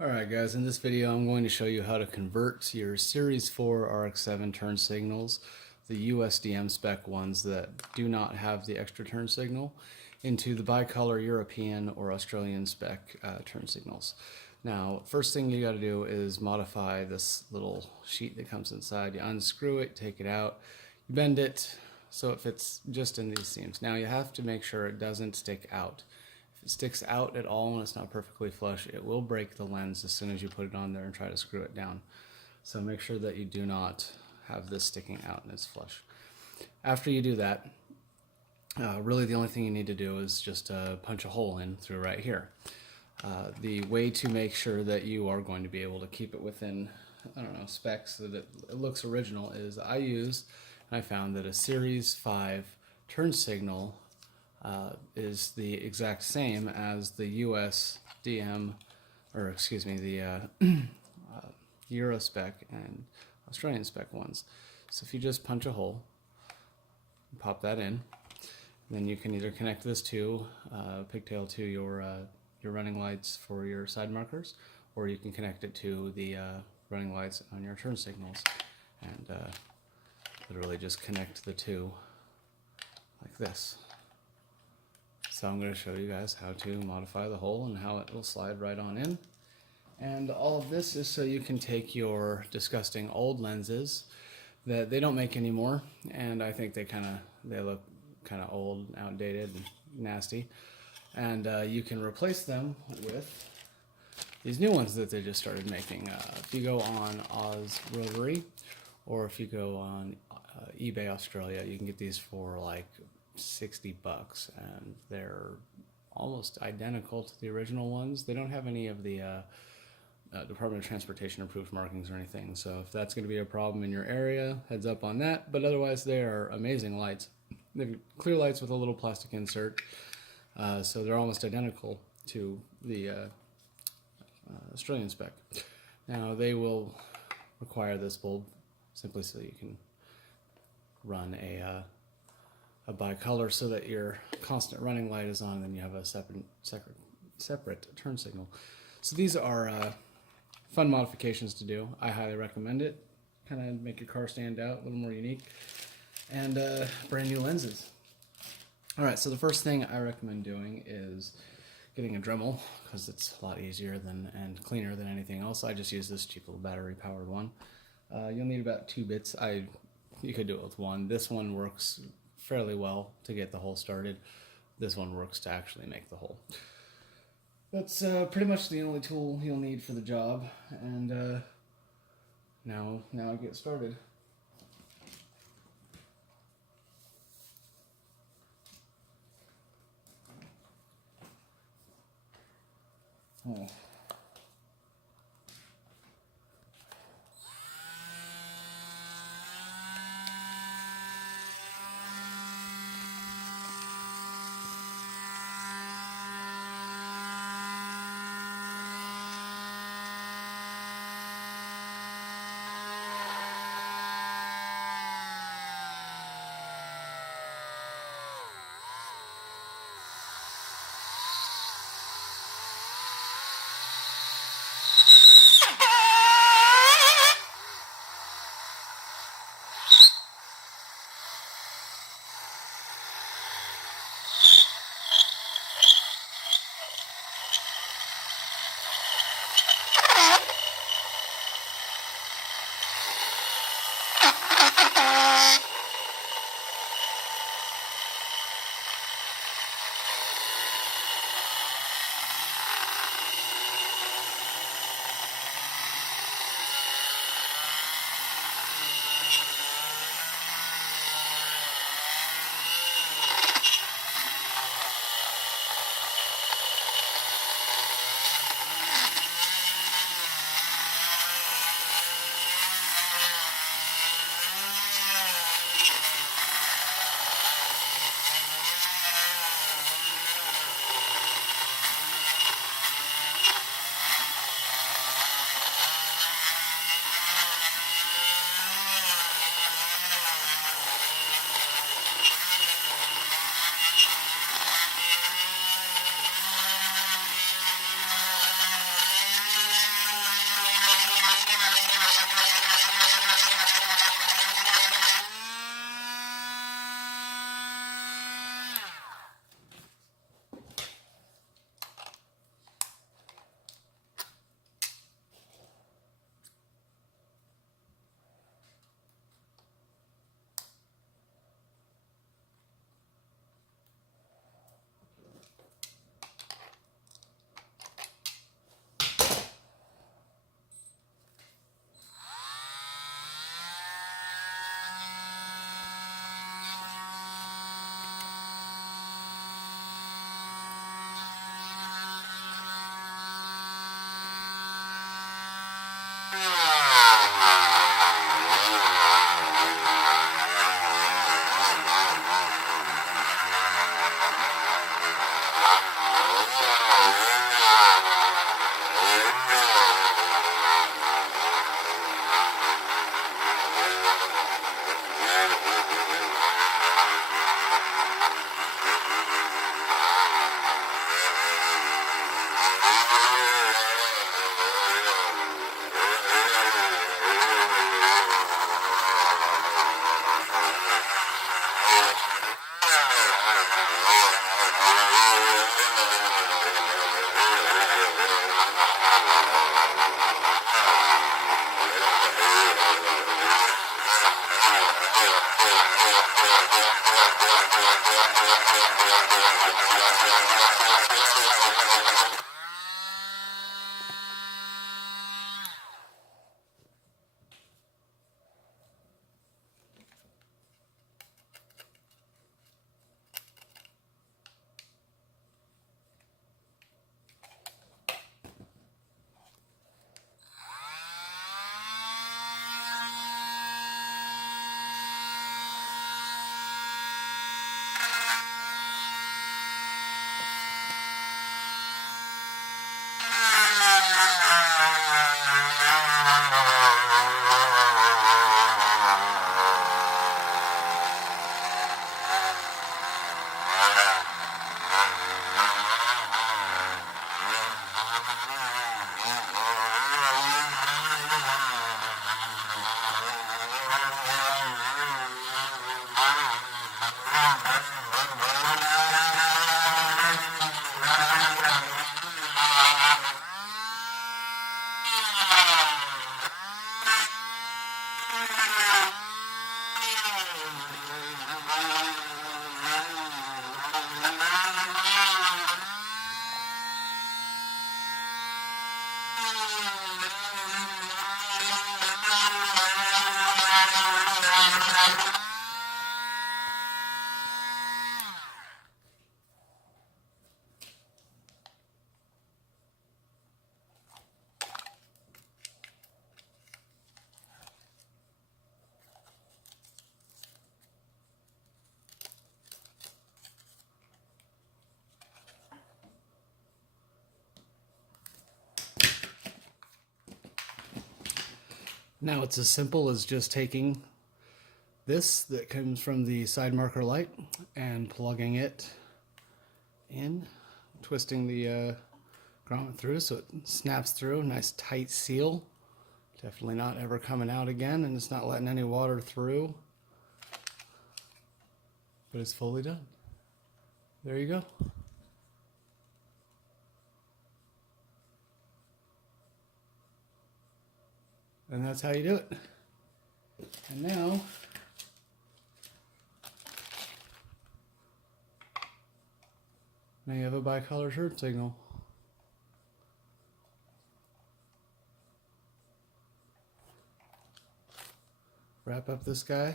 Alright guys, in this video I'm going to show you how to convert your Series 4 RX7 turn signals, the USDM spec ones that do not have the extra turn signal, into the bicolor European or Australian spec turn signals. Now, first thing you got to do is modify this little sheet that comes inside. You unscrew it, take it out, you bend it so it fits just in these seams. Now you have to make sure it doesn't stick out. If it sticks out at all and it's not perfectly flush, it will break the lens as soon as you put it on there and try to screw it down. So make sure that you do not have this sticking out and it's flush. After you do that, really the only thing you need to do is just punch a hole in through right here. The way to make sure that you are going to be able to keep it within, specs so that it looks original is I found that a Series 5 turn signal is the exact same as the US DM, or excuse me, the Euro spec and Australian spec ones. So if you just punch a hole, pop that in, then you can either connect this to pigtail to your running lights for your side markers, or you can connect it to the running lights on your turn signals, and literally just connect the two like this. So I'm going to show you guys how to modify the hole and how it will slide right on in. And all of this is so you can take your disgusting old lenses that they don't make anymore, and I think they look kind of old, outdated, and nasty. And you can replace them with these new ones that they just started making. If you go on Oz Rotary, or if you go on eBay Australia, you can get these for like $60, and they're almost identical to the original ones. They don't have any of the Department of Transportation approved markings or anything, so if that's going to be a problem in your area, heads up on that. But otherwise, they are amazing lights. They're clear lights with a little plastic insert, so they're almost identical to the Australian spec. Now, they will require this bulb simply so you can run a bicolor so that your constant running light is on, and then you have a separate turn signal. So these are fun modifications to do. I highly recommend it. Kind of make your car stand out, a little more unique, and brand new lenses. Alright, so the first thing I recommend doing is getting a Dremel, because it's a lot easier and cleaner than anything else. I just use this cheap little battery powered one. You'll need about 2 bits. You could do it with one. This one works fairly well to get the hole started. This one works to actually make the hole. That's pretty much the only tool you'll need for the job, and now I get started. Oh. Now it's as simple as just taking this that comes from the side marker light and plugging it in, twisting the grommet through so it snaps through. Nice tight seal. Definitely not ever coming out again, and it's not letting any water through. But it's fully done. There you go. And that's how you do it. And now, you have a bicolor turn signal. Wrap up this guy,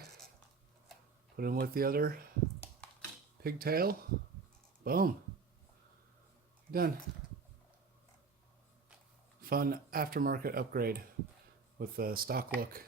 put him with the other pigtail. Boom. Done. Fun aftermarket upgrade with the stock look.